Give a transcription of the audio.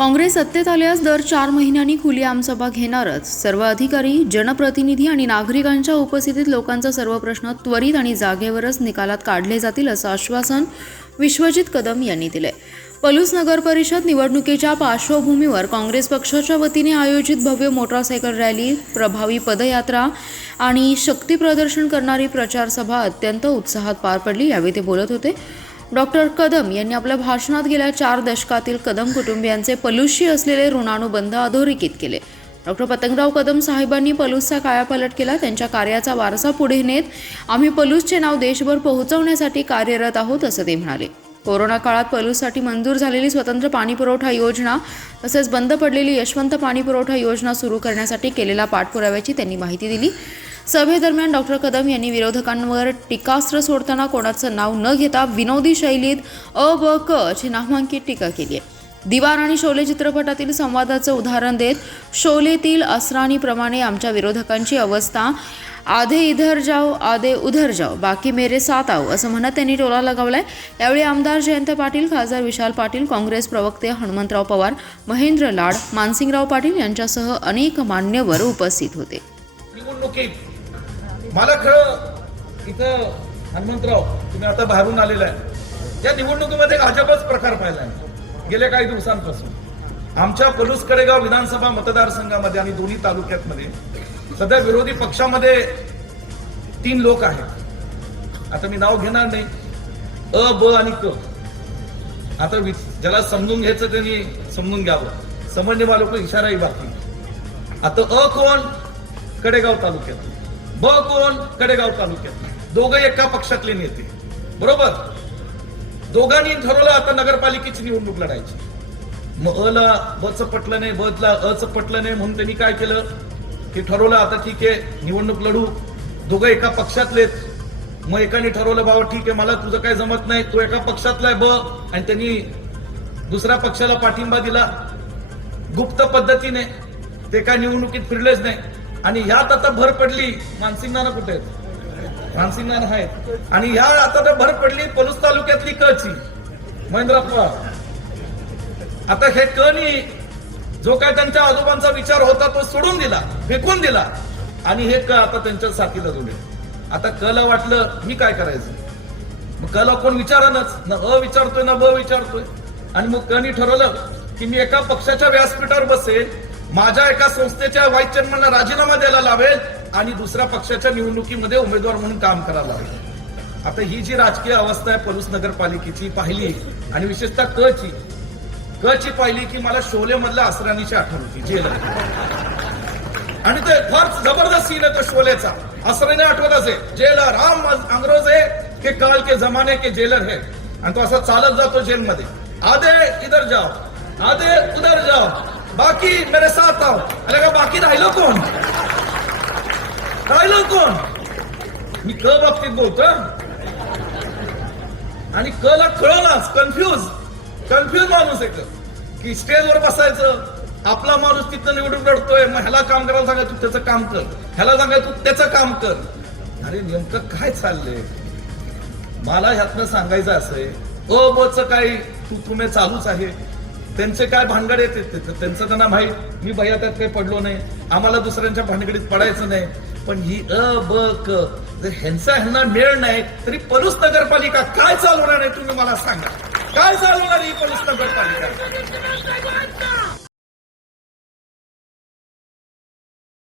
काँग्रेस सत्तेत आल्यास दर 4 महिन्यांनी खुली आमसभा घेणारच. सर्व अधिकारी, जनप्रतिनिधी आणि नागरिकांच्या उपस्थितीत लोकांचा सर्व प्रश्न त्वरित आणि जागेवरच निकालात काढले जातील असं आश्वासन विश्वजित कदम यांनी दिले. पलूस नगर परिषद निवडणुकीच्या पार्श्वभूमीवर काँग्रेस पक्षाच्या वतीने आयोजित भव्य मोटारसायकल रॅली, प्रभावी पदयात्रा आणि शक्ती प्रदर्शन करणारी प्रचार सभा अत्यंत उत्साहात पार पडली. यावेळी ते बोलत होते. डॉक्टर कदम यांनी आपल्या भाषणात गेल्या 4 दशकातील कदम कुटुंबियांचे पलूसशी असलेले ऋणानुबंध अधोरेखित केले. डॉक्टर पतंगराव कदम साहेबांनी पलूसचा कायापालट केला. त्यांच्या कार्याचा वारसा पुढे नेत आम्ही पलूसचे नाव देशभर पोहोचवण्यासाठी कार्यरत आहोत असं ते म्हणाले. कोरोना काळात पलूससाठी मंजूर झालेली स्वतंत्र पाणीपुरवठा योजना तसेच बंद पडलेली यशवंत पाणीपुरवठा योजना सुरू करण्यासाठी केलेल्या पाठपुराव्याची त्यांनी माहिती दिली. सभेदरम्यान डॉक्टर कदम यांनी विरोधकांवर टीकास्त्र सोडताना कोणाचं नाव न घेता विनोदी शैलीत अ ब क अशी नामांकित टीका केली आहे. दीवार आणि शोले चित्रपटातील संवादाचं उदाहरण देत शोलेतील असरानीप्रमाणे आमच्या विरोधकांची अवस्था आधे इधर जाओ आधे उधर जाओ बाकी मेरे साथ आओ असं म्हणत त्यांनी टोला लगावलाय. यावेळी आमदार जयंत पाटील, खासदार विशाल पाटील, काँग्रेस प्रवक्ते हनुमंतराव पवार, महेंद्र लाड, मानसिंगराव पाटील यांच्यासह अनेक मान्यवर उपस्थित होते. मला खरं इथं हनुमंतराव, तुम्ही आता बाहेरून आलेला आहे, या निवडणुकीमध्ये अजबच प्रकार पाहिला आहे. गेल्या काही दिवसांपासून आमच्या पलूस कडेगाव विधानसभा मतदारसंघामध्ये आणि दोन्ही तालुक्यामध्ये सध्या विरोधी पक्षामध्ये 3 लोक आहेत. आता मी नाव घेणार नाही. अ, ब आणि क. आता ज्याला समजून घ्यायचं त्यांनी समजून घ्यावं. समजणे वालों को इशारा ही बाकी. आता अ कोण? कडेगाव तालुक्यात. ब कोण? कडेगाव तालुक्यात. दोघं एका पक्षातले नेते, बरोबर. दोघांनी ठरवलं आता नगरपालिकेची निवडणूक लढायची. मग अ ला ब चं पटलं नाही, ब ला अ चं पटलं नाही, म्हणून त्यांनी काय केलं की ठरवलं आता ठीक आहे निवडणूक लढू. दोघं एका पक्षातलेच. मग एकाने ठरवलं बाबा ठीक आहे मला तुझं काय जमत नाही, तो एका पक्षातला आहे ब, आणि त्यांनी दुसऱ्या पक्षाला पाठिंबा दिला गुप्त पद्धतीने. ते काय निवडणुकीत फिरलेच नाही. आणि ह्यात आता भर पडली मानसिंगनाना. कुठे आहेत? मानसिंगनाना आहेत. आणि ह्या आता तर भर पडली पलूस तालुक्यातली कची महेंद्र पवार. आता हे कनी जो काय त्यांच्या आजोबांचा विचार होता तो सोडून दिला, फेकून दिला, आणि हे क आता त्यांच्या साथीला जोडले. आता कला वाटलं मी काय करायचं. मग कला कोण विचारानच, ना अ विचारतोय ना ब विचारतोय. आणि मग कनी ठरवलं की मी एका पक्षाच्या व्यासपीठावर बसेल, माझ्या एका संस्थेच्या व्हाईस चेअरमनला राजीनामा द्यायला लावेल आणि दुसऱ्या पक्षाच्या निवडणुकीमध्ये उमेदवार म्हणून काम करायला लावेल. आता ही जी राजकीय अवस्था आहे पलूस नगरपालिकेची पाहिली, आणि विशेषतः कची पाहिली की मला शोले मधल्या असरानीची आठवण होती. जेल आणि ते फार जबरदस्त सीन आहे तो शोलेचा. असराने आठवत असे, जेलर हम अंग्रेज है के काल के जमाने के जेलर है. आणि तो असा चालत जातो जेलमध्ये, आधे इधर जाओ आधे उधर जाओ बाकी मेरे साथ आओ. अरे का बाकी राहिलो कोण? राहिलो कोण? मी क बाबतीत बोलतो. आणि क ला कळणाच कन्फ्यूज माणूस आहे की स्टेजवर बसायचं, आपला माणूस तिथं निवडून लढतोय, मग ह्याला काम करायला सांगा तू त्याचं काम कर, ह्याला सांगा तू त्याचं काम कर. अरे नेमकं काय चाललंय? मला ह्यातनं सांगायचं असंय, अ ब च काही तुम्ही चालूच आहे. त्यांचे काय भानगड येते त्यांचं त्यांना माहीत. मी भैया त्यात काही पडलो नाही, आम्हाला दुसऱ्यांच्या भानगडीत पडायचं नाही. पण ही अ ब क जर ह्यांना मेळ नाही तरी पलूस नगरपालिका काय चालवणार आहे तुम्ही मला सांगा. काय चालवणार ही पलूस नगरपालिका?